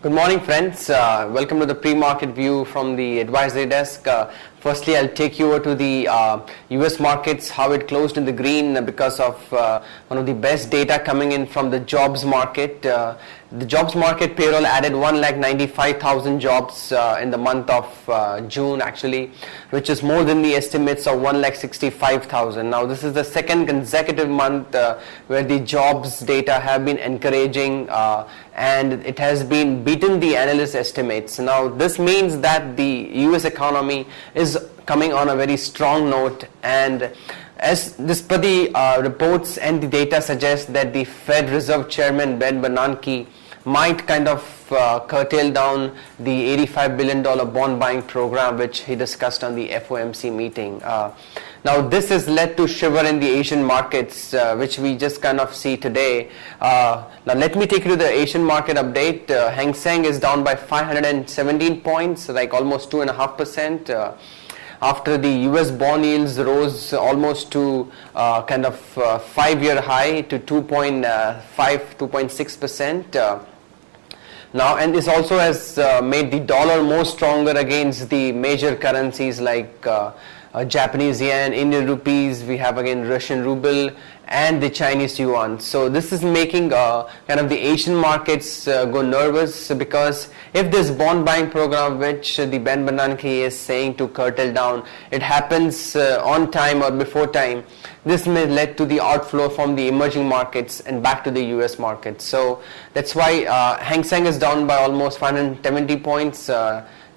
Good morning, friends. Welcome to the pre-market view from the advisory desk. Firstly, I'll take you over to the US markets, how it closed in the green because of one of the best data coming in from the jobs market. The jobs market payroll added 1,95,000 jobs in the month of June, actually, which is more than the estimates of 1,65,000. Now, this is the second consecutive month where the jobs data have been encouraging and it has been beaten the analyst estimates. Now, this means that the US economy is coming on a very strong note, and as this per the reports and the data suggest that the Fed Reserve Chairman Ben Bernanke might kind of curtail down the $85 billion bond buying program which he discussed on the FOMC meeting. Now this has led to shiver in the Asian markets which we just kind of see today. Now let me take you to the Asian market update. Hang Seng is down by 517 points, like almost 2.5%. After the US bond yields rose almost to kind of 5-year high to 2.6%. Now, and this also has made the dollar more stronger against the major currencies like Japanese yen, Indian rupees, we have again Russian ruble and the Chinese yuan. So this is making kind of the Asian markets go nervous, because if this bond buying program which the Ben Bernanke is saying to curtail down, it happens on time or before time, this may lead to the outflow from the emerging markets and back to the US market. So that's why Hang Seng is down by almost 570 points.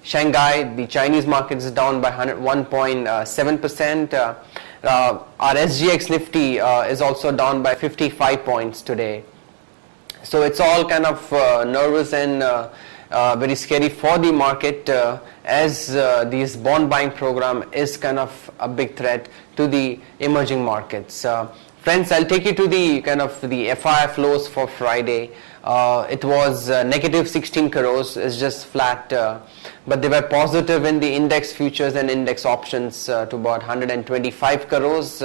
Shanghai, the Chinese market, is down by 101.7%. Our SGX Nifty is also down by 55 points today. So it's all kind of nervous and very scary for the market as this bond buying program is kind of a big threat to the emerging markets. Friends, I'll take you to the kind of the FI flows for Friday. It was negative 16 crores, it's just flat, but they were positive in the index futures and index options to about 125 crores.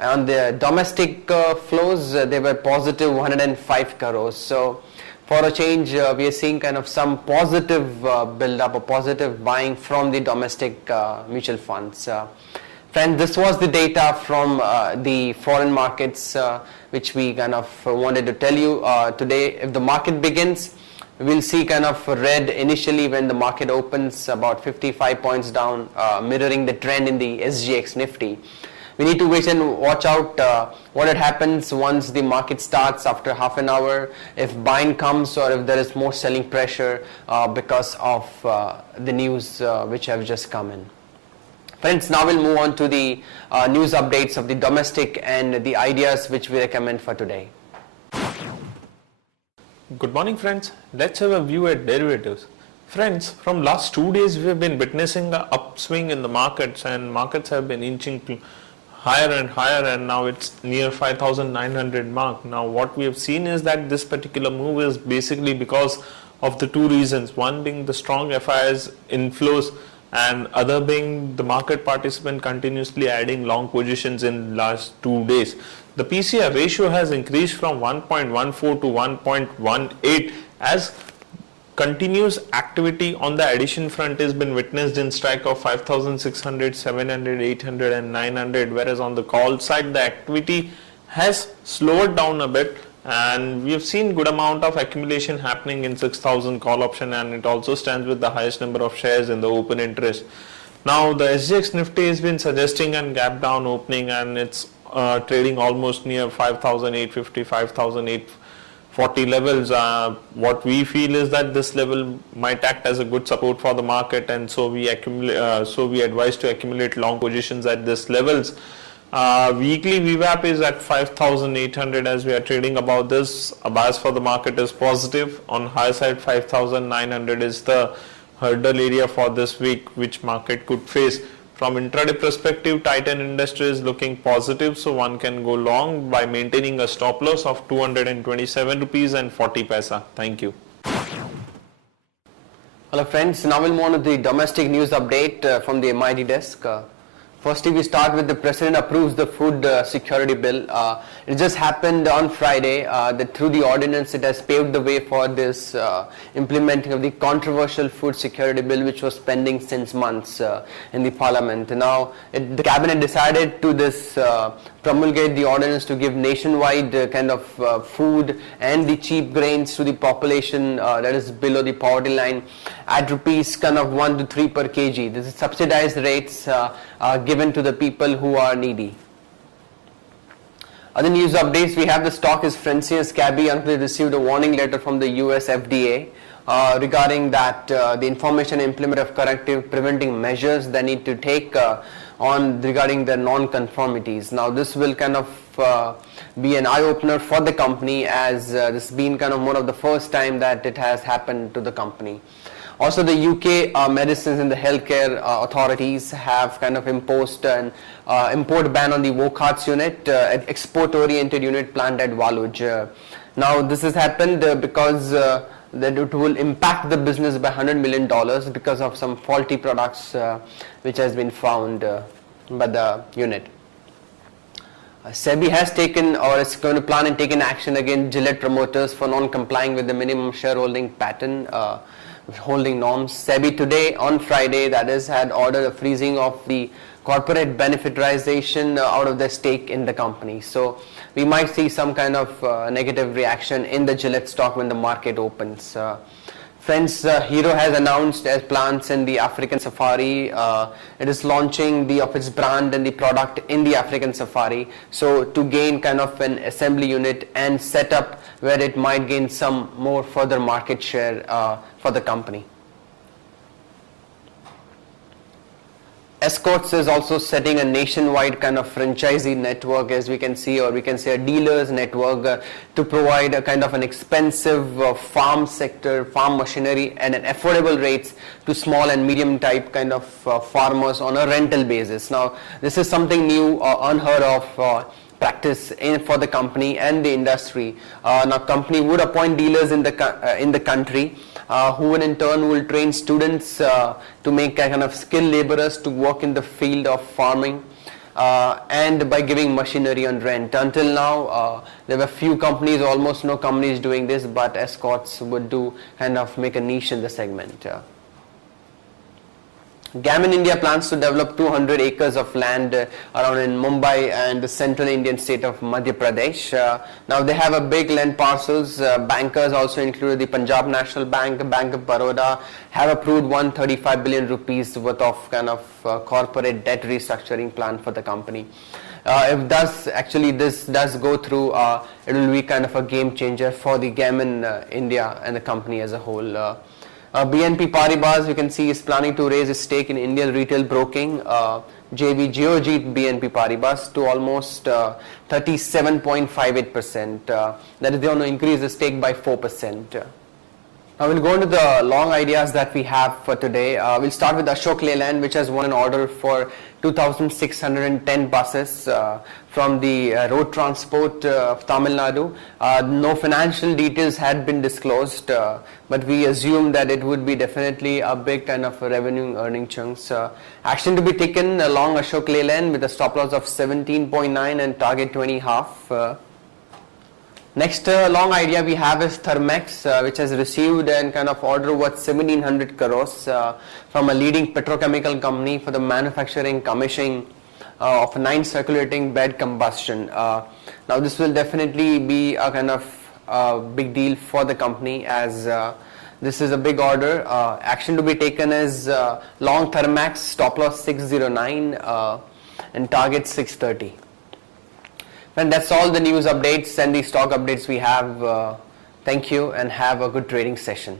On the domestic flows, they were positive 105 crores. So for a change, we are seeing kind of some positive build-up, a positive buying from the domestic mutual funds. Friends, this was the data from the foreign markets which we kind of wanted to tell you today. If the market begins, we'll see kind of red initially when the market opens, about 55 points down, mirroring the trend in the SGX Nifty. We need to wait and watch out what happens once the market starts after half an hour, if buying comes or if there is more selling pressure because of the news which have just come in. Friends, now we'll move on to the news updates of the domestic and the ideas which we recommend for today. Good morning, friends. Let's have a view at derivatives. Friends, from last 2 days we have been witnessing an upswing in the markets, and markets have been inching higher and higher, and now it's near 5,900 mark. Now what we have seen is that this particular move is basically because of the two reasons, one being the strong FIs inflows and other being the market participant continuously adding long positions in last 2 days. The PCR ratio has increased from 1.14 to 1.18 as continuous activity on the addition front has been witnessed in strike of 5,600, 700, 800 and 900, whereas on the call side the activity has slowed down a bit, and we have seen good amount of accumulation happening in 6,000 call option, and it also stands with the highest number of shares in the open interest. Now the SGX Nifty has been suggesting a gap down opening, and it's trading almost near 5,850, 5,840 levels. What we feel is that this level might act as a good support for the market, and so we advise to accumulate long positions at this levels. Weekly VWAP is at 5,800 as we are trading above this. A bias for the market is positive. On high side, 5,900 is the hurdle area for this week which market could face. From intraday perspective, Titan Industry is looking positive, so one can go long by maintaining a stop loss of 227 rupees and 40 paisa. Thank you. Hello friends, now we'll move on to the domestic news update from the MID desk. Firstly, we start with the President approves the food security bill. It just happened on Friday that through the ordinance it has paved the way for this implementing of the controversial food security bill, which was pending since months in the Parliament. Now, the Cabinet decided to this promulgate the ordinance to give nationwide kind of food and the cheap grains to the population that is below the poverty line at rupees kind of 1 to 3 per kg. This is subsidized rates given to the people who are needy. Other news updates, we have the stock is Fresenius Kabi until they received a warning letter from the US FDA regarding that the information implement of corrective preventing measures they need to take on regarding their non-conformities. Now this will kind of be an eye-opener for the company, as this has been kind of one of the first time that it has happened to the company. Also, the UK medicines and the healthcare authorities have kind of imposed an import ban on the Wokarts unit, export-oriented unit plant at Waluj. Now, this has happened because that it will impact the business by $100 million because of some faulty products which has been found by the unit. SEBI has taken or is going to plan and taken action against Gillette promoters for non-complying with the minimum shareholding pattern holding norms. SEBI today on Friday, that is, had ordered a freezing of the corporate benefitization out of their stake in the company. So we might see some kind of negative reaction in the Gillette stock when the market opens. Friends, Hero has announced as plans in the African safari. It is launching of its brand and the product in the African safari. So to gain kind of an assembly unit and setup where it might gain some more further market share for the company. Escorts is also setting a nationwide kind of franchisee network, as we can see, or we can say a dealers network to provide a kind of an expensive farm sector, farm machinery and an affordable rates to small and medium type kind of farmers on a rental basis. Now, this is something new, unheard of practice for the company and the industry. Now, company would appoint dealers in the country who in turn will train students to make kind of skilled laborers to work in the field of farming and by giving machinery on rent. Until now, there were few companies, almost no companies doing this, but Escorts would do kind of make a niche in the segment. Gammon India plans to develop 200 acres of land around in Mumbai and the central Indian state of Madhya Pradesh. Now they have a big land parcels. Bankers also included the Punjab National Bank, Bank of Baroda, have approved 135 billion rupees worth of kind of corporate debt restructuring plan for the company. If this does go through, it will be kind of a game changer for the Gammon India and the company as a whole. BNP Paribas, you can see, is planning to raise its stake in Indian retail broking JV Geojit BNP Paribas to almost 37.58%. That is, they want to increase the stake by 4%. Now we'll go into the long ideas that we have for today. We'll start with Ashok Leyland, which has won an order for 2,610 buses from the road transport of Tamil Nadu. No financial details had been disclosed, but we assume that it would be definitely a big kind of revenue earning chunks. Action to be taken along Ashok Leyland with a stop loss of 17.9 and target 20.5. Next long idea we have is Thermex, which has received an kind of order worth 1700 crores from a leading petrochemical company for the manufacturing commissioning of 9 circulating bed combustion. Now this will definitely be a kind of big deal for the company, as this is a big order. Action to be taken is long Thermex, stop loss 609 and target 630. And that's all the news updates and the stock updates we have. Thank you and have a good trading session.